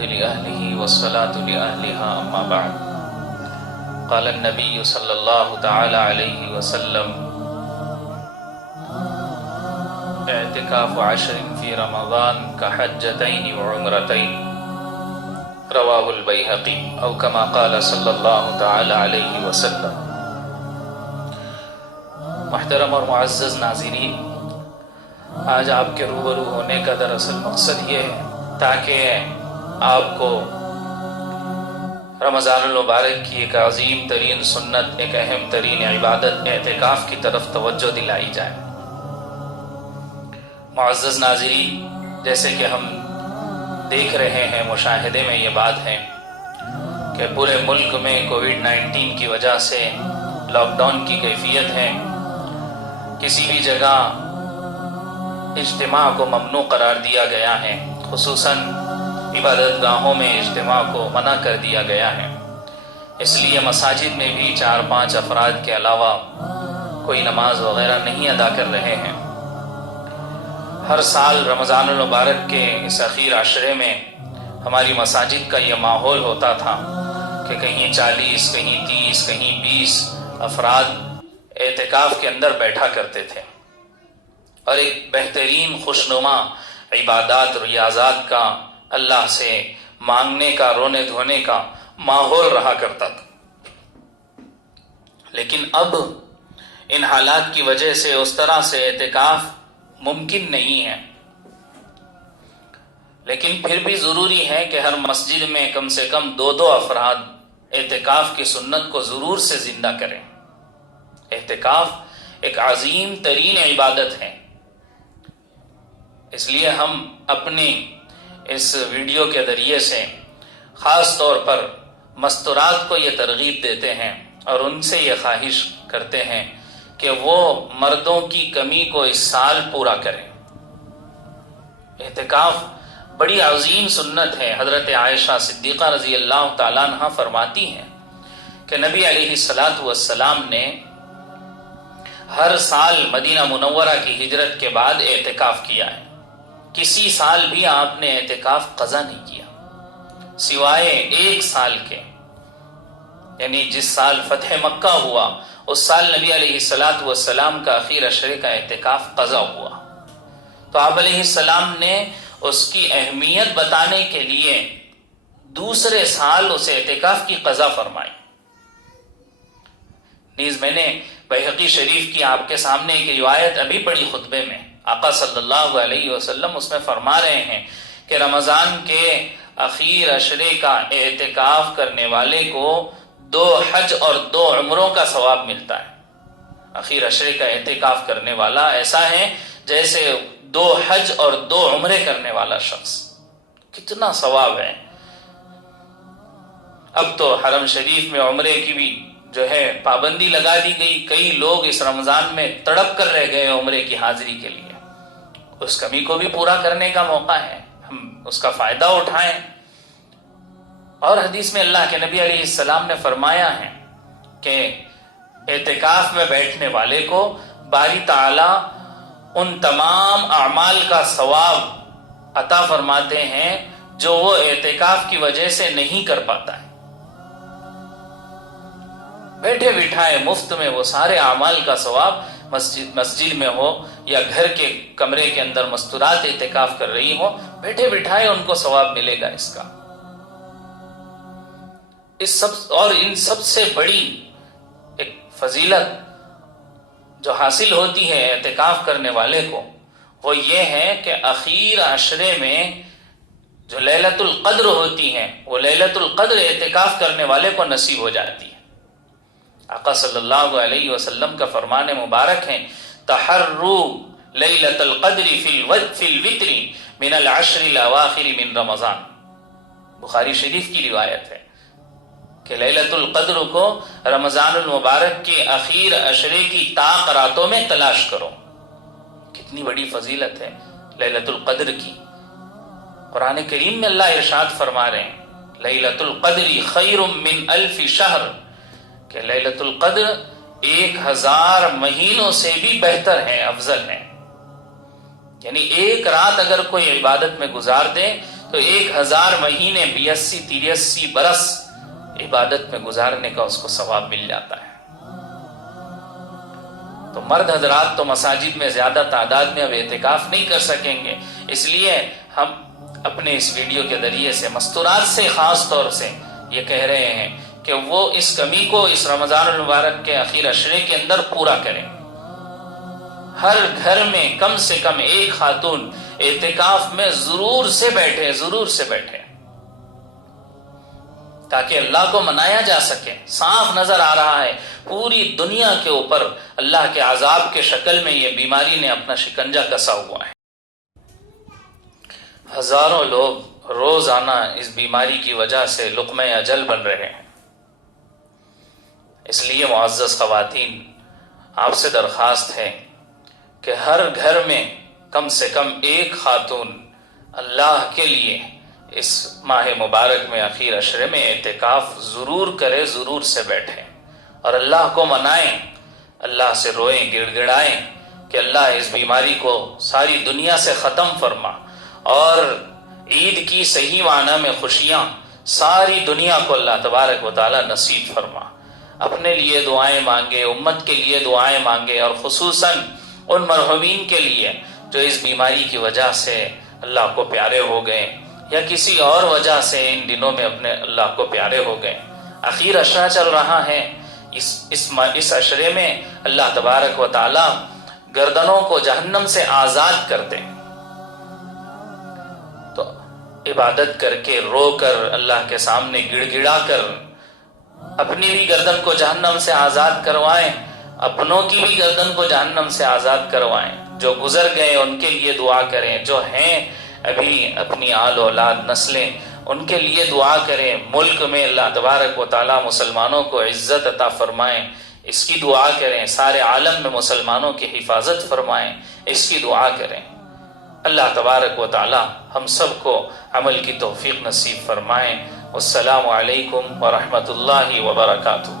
الحمد لأهله والصلاة لأهلها أما بعد قال النبي صلى الله تعالى عليه وسلم اعتكاف 10 في رمضان كحجتين وعمرتين رواه البيهقي أو كما قال صلى الله تعالى عليه وسلم۔ محترم اور معزز ناظرین، آج آپ کے روبرو ہونے کا دراصل مقصد یہ ہے تاکہ آپ کو رمضان المبارک کی ایک عظیم ترین سنت، ایک اہم ترین عبادت اعتکاف کی طرف توجہ دلائی جائے۔ معزز ناظرین، جیسے کہ ہم دیکھ رہے ہیں، مشاہدے میں یہ بات ہے کہ پورے ملک میں کووڈ-19 کی وجہ سے لاک ڈاؤن کی کیفیت ہے۔ کسی بھی جگہ اجتماع کو ممنوع قرار دیا گیا ہے، خصوصاً عبادت گاہوں میں اجتماع کو منع کر دیا گیا ہے۔ اس لیے مساجد میں بھی 4-5 افراد کے علاوہ کوئی نماز وغیرہ نہیں ادا کر رہے ہیں۔ ہر سال رمضان المبارک کے اس اخیر عشرے میں ہماری مساجد کا یہ ماحول ہوتا تھا کہ کہیں 40، کہیں 30، کہیں 20 افراد اعتکاف کے اندر بیٹھا کرتے تھے، اور ایک بہترین خوشنما عبادات، ریاضات کا، اللہ سے مانگنے کا، رونے دھونے کا ماحول رہا کرتا تھا۔ لیکن اب ان حالات کی وجہ سے اس طرح سے اعتکاف ممکن نہیں ہے، لیکن پھر بھی ضروری ہے کہ ہر مسجد میں کم سے کم 2 افراد اعتکاف کی سنت کو ضرور سے زندہ کریں۔ اعتکاف ایک عظیم ترین عبادت ہے، اس لیے ہم اپنے اس ویڈیو کے ذریعے سے خاص طور پر مستورات کو یہ ترغیب دیتے ہیں اور ان سے یہ خواہش کرتے ہیں کہ وہ مردوں کی کمی کو اس سال پورا کریں۔ اعتکاف بڑی عظیم سنت ہے۔ حضرت عائشہ صدیقہ رضی اللہ تعالیٰ عنہ فرماتی ہیں کہ نبی علیہ السلام نے ہر سال مدینہ منورہ کی ہجرت کے بعد اعتکاف کیا ہے۔ کسی سال بھی آپ نے اعتکاف قضا نہیں کیا سوائے 1 سال کے، یعنی جس سال فتح مکہ ہوا اس سال نبی علیہ السلام کا اخیر عشرے کا اعتکاف قضا ہوا۔ تو آپ علیہ السلام نے اس کی اہمیت بتانے کے لیے دوسرے سال اس اعتکاف کی قضا فرمائی۔ نیز میں نے بیہقی شریف کی آپ کے سامنے ایک روایت ابھی پڑھی خطبے میں، آقا صلی اللہ علیہ وسلم اس میں فرما رہے ہیں کہ رمضان کے اخیر عشرے کا اعتکاف کرنے والے کو 2 حج اور 2 عمروں کا ثواب ملتا ہے۔ اخیر عشرے کا اعتکاف کرنے والا ایسا ہے جیسے 2 حج اور 2 عمرے کرنے والا شخص۔ کتنا ثواب ہے! اب تو حرم شریف میں عمرے کی بھی جو ہے پابندی لگا دی گئی۔ کئی لوگ اس رمضان میں تڑپ کر رہ گئے عمرے کی حاضری کے لیے۔ اس کمی کو بھی پورا کرنے کا موقع ہے، ہم اس کا فائدہ اٹھائیں۔ اور حدیث میں اللہ کے نبی علیہ السلام نے فرمایا ہے کہ اعتکاف میں بیٹھنے والے کو باری تعالیٰ ان تمام اعمال کا ثواب عطا فرماتے ہیں جو وہ اعتکاف کی وجہ سے نہیں کر پاتا ہے۔ بیٹھے بٹھائے مفت میں وہ سارے اعمال کا ثواب، مسجد میں ہو یا گھر کے کمرے کے اندر مستورات اعتکاف کر رہی ہو، بیٹھے بٹھائے ان کو ثواب ملے گا اس کا۔ ان سب سے بڑی ایک فضیلت جو حاصل ہوتی ہے اعتکاف کرنے والے کو، وہ یہ ہے کہ اخیر عشرے میں جو لیلۃ القدر ہوتی ہے، وہ لیلۃ القدر اعتکاف کرنے والے کو نصیب ہو جاتی ہے۔ آقا صلی اللہ علیہ وسلم کا فرمان مبارک ہے، تحروا لیلۃ القدر فی الوتر من العشر الاواخر من رمضان۔ بخاری شریف کی روایت ہے کہ لیلۃ القدر کو رمضان المبارک کے اخیر عشرے کی طاق راتوں میں تلاش کرو۔ کتنی بڑی فضیلت ہے لیلۃ القدر کی۔ قرآن کریم میں اللہ ارشاد فرما رہے ہیں، لیلۃ القدر خیر من 1000 شہر، کہ لیلۃ القدر 1000 مہینوں سے بھی بہتر ہے، افضل ہے۔ یعنی ایک رات اگر کوئی عبادت میں گزار دے تو 1000 مہینے 82-83 برس عبادت میں گزارنے کا اس کو ثواب مل جاتا ہے۔ تو مرد حضرات تو مساجد میں زیادہ تعداد میں اب اعتکاف نہیں کر سکیں گے، اس لیے ہم اپنے اس ویڈیو کے ذریعے سے مستورات سے خاص طور سے یہ کہہ رہے ہیں کہ وہ اس کمی کو اس رمضان المبارک کے اخیر عشرے کے اندر پورا کریں۔ ہر گھر میں کم سے کم ایک خاتون اعتکاف میں ضرور سے بیٹھے تاکہ اللہ کو منایا جا سکے۔ صاف نظر آ رہا ہے پوری دنیا کے اوپر اللہ کے عذاب کے شکل میں یہ بیماری نے اپنا شکنجہ کسا ہوا ہے۔ ہزاروں لوگ روزانہ اس بیماری کی وجہ سے لقمہ اجل بن رہے ہیں۔ اس لیے معزز خواتین، آپ سے درخواست ہے کہ ہر گھر میں کم سے کم ایک خاتون اللہ کے لیے اس ماہ مبارک میں اخیر عشرے میں اعتکاف ضرور کرے، ضرور سے بیٹھے اور اللہ کو منائیں، اللہ سے روئیں، گڑ گڑائیں کہ اللہ اس بیماری کو ساری دنیا سے ختم فرما اور عید کی صحیح معنی میں خوشیاں ساری دنیا کو اللہ تبارک و تعالی نصیب فرما۔ اپنے لیے دعائیں مانگے، امت کے لیے دعائیں مانگے، اور خصوصاً ان مرحومین کے لیے جو اس بیماری کی وجہ سے اللہ کو پیارے ہو گئے یا کسی اور وجہ سے ان دنوں میں اپنے اللہ کو پیارے ہو گئے۔ اخیر عشرہ چل رہا ہے، اس عشرے میں اللہ تبارک و تعالی گردنوں کو جہنم سے آزاد کر دے، تو عبادت کر کے، رو کر، اللہ کے سامنے گڑ گڑا کر اپنی بھی گردن کو جہنم سے آزاد کروائیں، اپنوں کی بھی گردن کو جہنم سے آزاد کروائیں۔ جو گزر گئے ان کے لیے دعا کریں، جو ہیں ابھی اپنی آل اولاد نسلیں ان کے لیے دعا کریں۔ ملک میں اللہ تبارک و تعالی مسلمانوں کو عزت عطا فرمائیں، اس کی دعا کریں۔ سارے عالم میں مسلمانوں کی حفاظت فرمائیں، اس کی دعا کریں۔ اللہ تبارک و تعالی ہم سب کو عمل کی توفیق نصیب فرمائیں۔ والسلام علیکم ورحمۃ اللہ وبرکاتہ۔